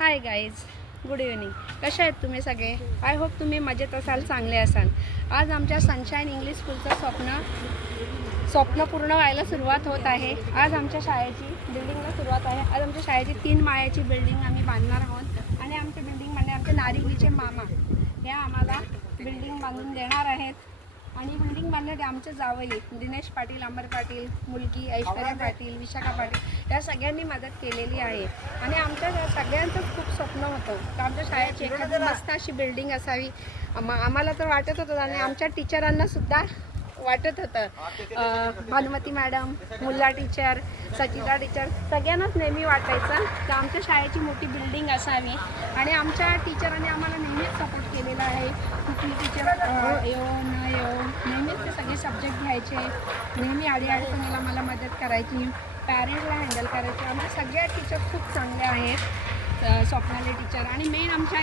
Hi guys, good evening. कशा आहेत तुम्ही सगळे? आय होप तुम्ही मजेत असाल, चांगले असाल. आज आमच्या सनशाईन इंग्लिश स्कूलचं स्वप्न पूर्ण व्हायला सुरुवात होत आहे. आज आमच्या शाळेची बिल्डिंगला सुरुवात आहे. आज आमच्या शाळेची 3 माळ्याची बिल्डिंग आम्ही बांधणार आहोत आणि आमच्या बिल्डिंगमध्ये आमचे नारिंगीचे मामा हे आम्हाला बिल्डिंग बांधून देणार आहेत. आणि बिल्डिंग बांधण्यात आमचे जावई दिनेश पाटील, अमर पाटील, मुलगी ऐश्वर्या पाटील, विशाखा पाटील या सगळ्यांनी मदत केलेली आहे. आणि आमच्या सगळ्यांचंच खूप स्वप्न होतं की आमच्या शाळेची एखादी मस्त अशी बिल्डिंग असावी. आम्हाला तर वाटत होतं आणि आमच्या टीचरांना सुद्धा वाटत होतं. Bhanumati madam, Mulla teacher, Sachita teacher सगळ्यांनाच नेहमी वाटायचं की आमच्या शाळेची मोठी बिल्डिंग असावी. आणि आमच्या टीचरांनी आम्हाला नेहमीच सपोर्ट केलेला आहे. कुठली टीचर येऊ न येऊ नेहमीच ते सगळे सब्जेक्ट घ्यायचे, नेहमी अडीअडचणीला मला मदत करायची, पॅरेंट्सला हँडल करायचे. आमच्या सगळ्या टीचर खूप चांगल्या आहेत. स्वप्नाली टीचर आणि मेन आमच्या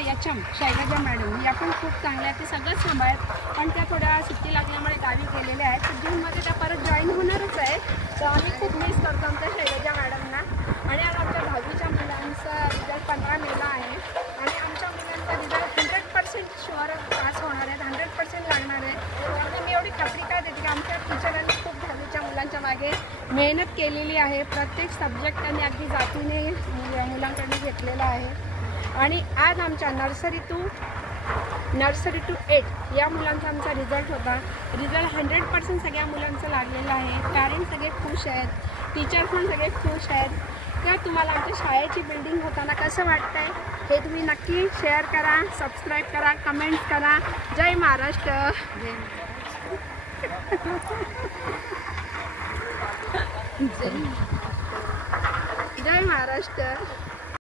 शैलजा मॅडम या पण खूप चांगल्या आहेत. ते सगळंच सांभाळत, पण त्या थोड्या सुट्टी लागल्यामुळे गावी गेलेल्या आहेत. तर जूनमध्ये त्या परत जॉईन होणारच आहे. तर आम्ही खूप मिस करतो आमच्या शैलजा मॅडमना. आणि आज आमच्या 10वीच्या मुलांचा रिझल्ट 15 मेला आहे आणि आमच्या मुलांचा रिझल्ट 100% शुअर पास होणार आहे, 100% लागणार आहे. आणि मी एवढी खात्री काय देते की आमच्या टीचरांनी खूप 10वीच्या मुलांच्या मागे मेहनत केलेली आहे. प्रत्येक सब्जेक्ट त्यांनी अगदी जातीने मुलांकडून घेतलेला आहे. आणि आज आमच्या नर्सरी टू 8 या मुलांचा आमचा रिझल्ट होता. रिझल्ट 100% सगळ्या मुलांचं लागलेलं आहे. पॅरेंट्स सगळे खुश आहेत, टीचर पण सगळे खुश आहेत. तर तुम्हाला आमच्या शाळेची बिल्डिंग होताना कसं वाटतंय हे तुम्ही नक्की शेअर करा, सबस्क्राईब करा, कमेंट्स करा. जय महाराष्ट्र. जय महाराष्ट्र.